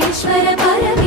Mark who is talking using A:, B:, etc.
A: పరమేశ్వర పరమ